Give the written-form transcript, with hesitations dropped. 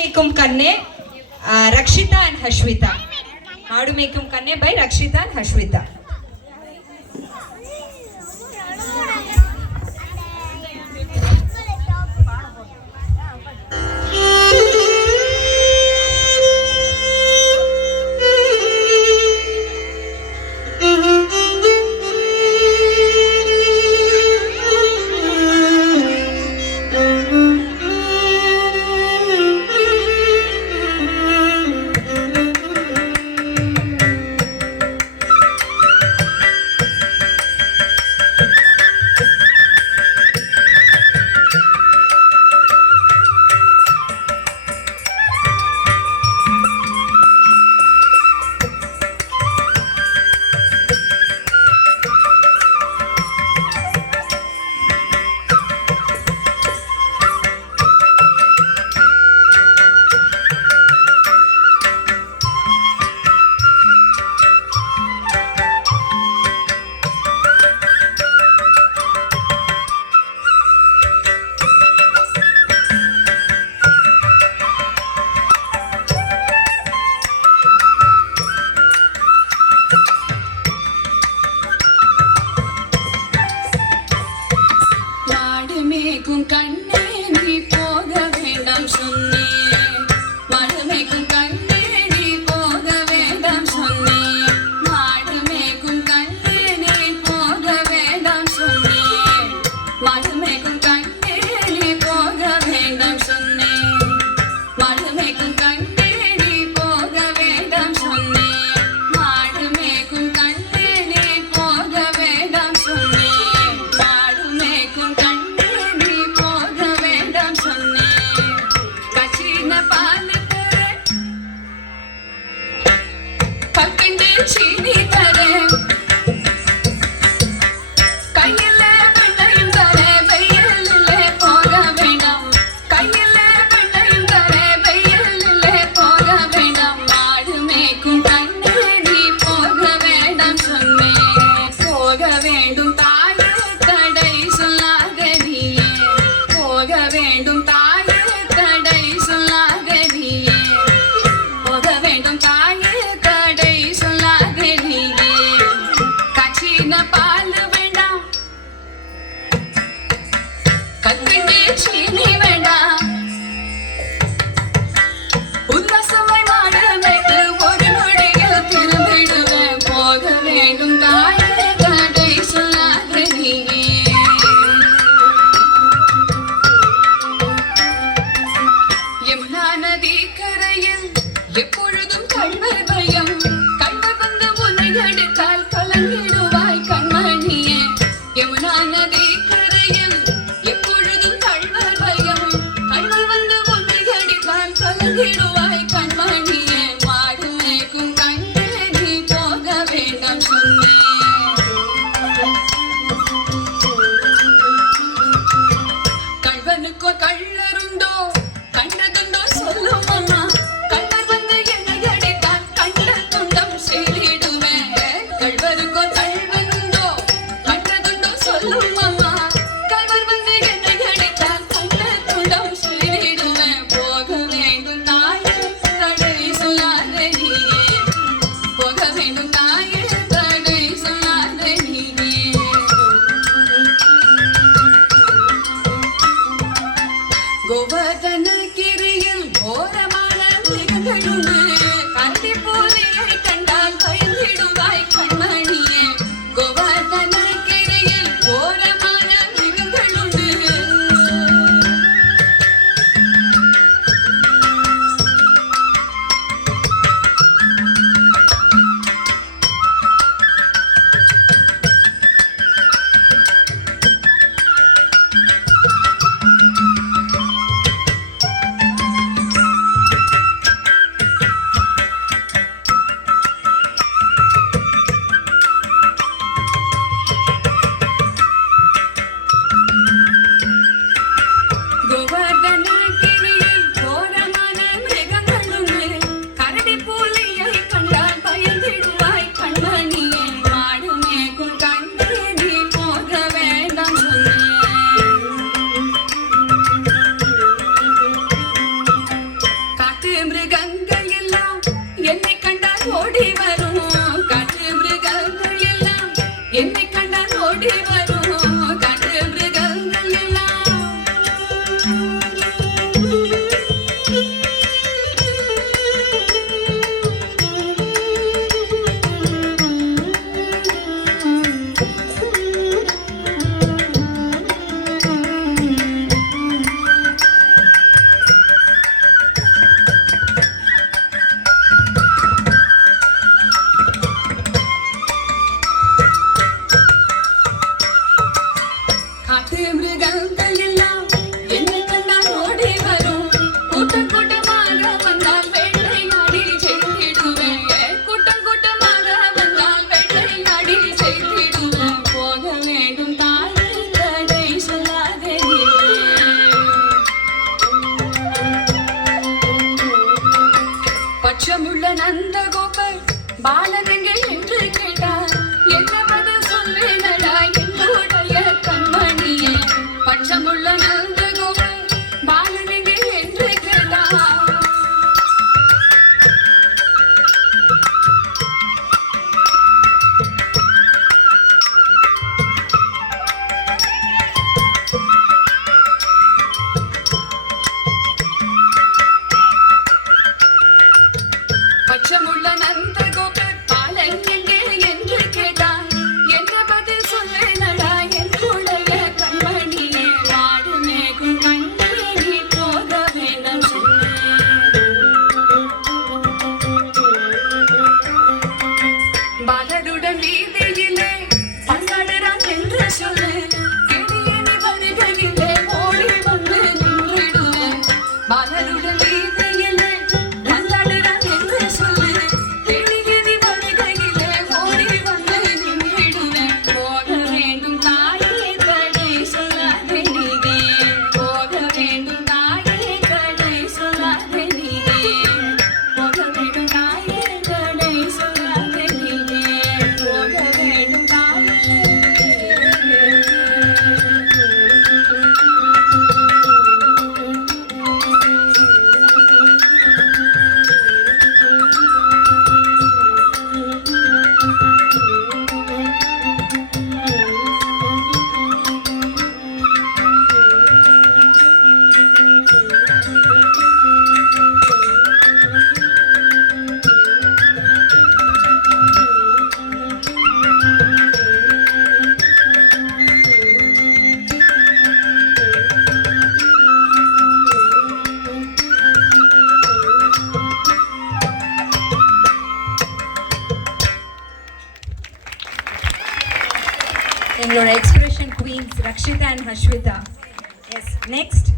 மேய்க்கும் கண்ணே ரக்ஷிதா அண்ட் ஹஷ்விதா. மாடு மேய்க்கும் கண்ணே பை ரக்ஷிதா அண்ட் ஹஷ்விதா. கண்ணே நீ போக வேண்டாம் சொன்னேன். மாடு மேய்க்கும் கண்ணே நீ போக வேண்டாம் சொன்னேன். மாடு மேய்க்கும் கண்ணே நீ போக வேண்டாம் சொன்னேன். மாடு மேய்க்கும் கண்ணே நீ போக வேண்டாம் சொன்னேன். மாடு மேய்க்கும் கண்ணே நீ போக வேண்டாம் சொன்னேன். மாடு மேய்க்கும் கண்ணே நீ போக வேண்டாம் சொன்னேன். மாடு மேய்க்கும் சீனி தரேன் கையில பெண்ணையும் தரேன் வெயிலே போக வேண்டாம். கையில பெண்ணையும் தரேன் வெயிலே போக வேண்டாம். மாடு மேய்க்கும் கண்ணே நீ போக வேண்டாம் சொன்னேன். போக வேண்டும் தாயே தடை சொல்லாத நீயே. போக வேண்டும் தாயே தடை சொல்லாத நீயே. போக வேண்டும் தாயே சீனி வேண்டாம். உல்லாசமாய் மாடு மேய்த்து ஒரு நொடியில் திரும்பிடுவேன். போக வேண்டும் தாயே தடை சொல்லாத நீயே. யமுனா நதி கரையில் எப்பொழுதும் கள்வர் பயம். கள்வர் வந்து உன்னை அடித்தால் கலங்கிடுவாய் கண்மணியே. யமுனா நதி கரையில் கலங்கிடுவாய் கண்மணியே. மாடு மேய்க்கும் கண்ணே நீ போக வேண்டாம் சொன்னேன். கள்வனுக்கோ கள்ளருண்டோ கண்டதுண்டோ சொல்லும் அம்மா. கள்ளர் வந்து என்னை அடித்தால் கண்ட துண்டம் செய்திடுவேன். கள்வருக்கோ கள்வனுண்டோ கண்டதுண்டோ சொல்லும் அம்மா. கள்வர் வந்து என்னை அடித்தால் கண்ட துண்டம் செய்திடுவேன். போக வேண்டும் தாயே தடை சொல்லாத நீயே. போக வேண்டும் தாயே தடை சொல்லாத நீயே. கோவர்தனகிரியில் கோரமான மிருகங்களுண்டு. கரடி புலியை கண்டால் பயந்திடுவாய் கண்மணியே. கோவர்தனகிரியில் கோரமான மிருகங்களுண்டு. பச்சமுள்ள நந்தகோபர் பாலனெங்கே என்று கேட்டார் என்ன பதில் சொல்வேனடா என்னுடைய கண்மணியே பச்சமுள்ள நந்தகோபர் பாலனெங்கே என்று கேட்டார் பச்சமுள்ள நந்தகோபர் பாலன் எங்கே என்று கேட்டான் என்ன பதில் சொல்வேனடா என்னுடைய கண்மணியே மாடு மேகும் கண்ணே நீ போக வேண்டாம் பாலருடன் வீதியிலே பந்தாடுறான் என்று சொல்லு கிளியனி வருகையிலே ஓடி வந்து நின்றிடுவேன் பாலருடன் வீதியிலே பந்தாடுறான் என்று சொல்லு கிளியனி வருகையிலே ஓடி வந்து நின்றிடுவேன் போக வேண்டும் தாயே கடை சொல்லாதே நீயே போக வேண்டும் தாயே கடை சொல்லாதே நீயே போக வேண்டும் தாயே கடை சொல்லாதே நீயே போக வேண்டும் தாயே எங்களோட expression queens Rakshitha and Hashvitha. Yes, next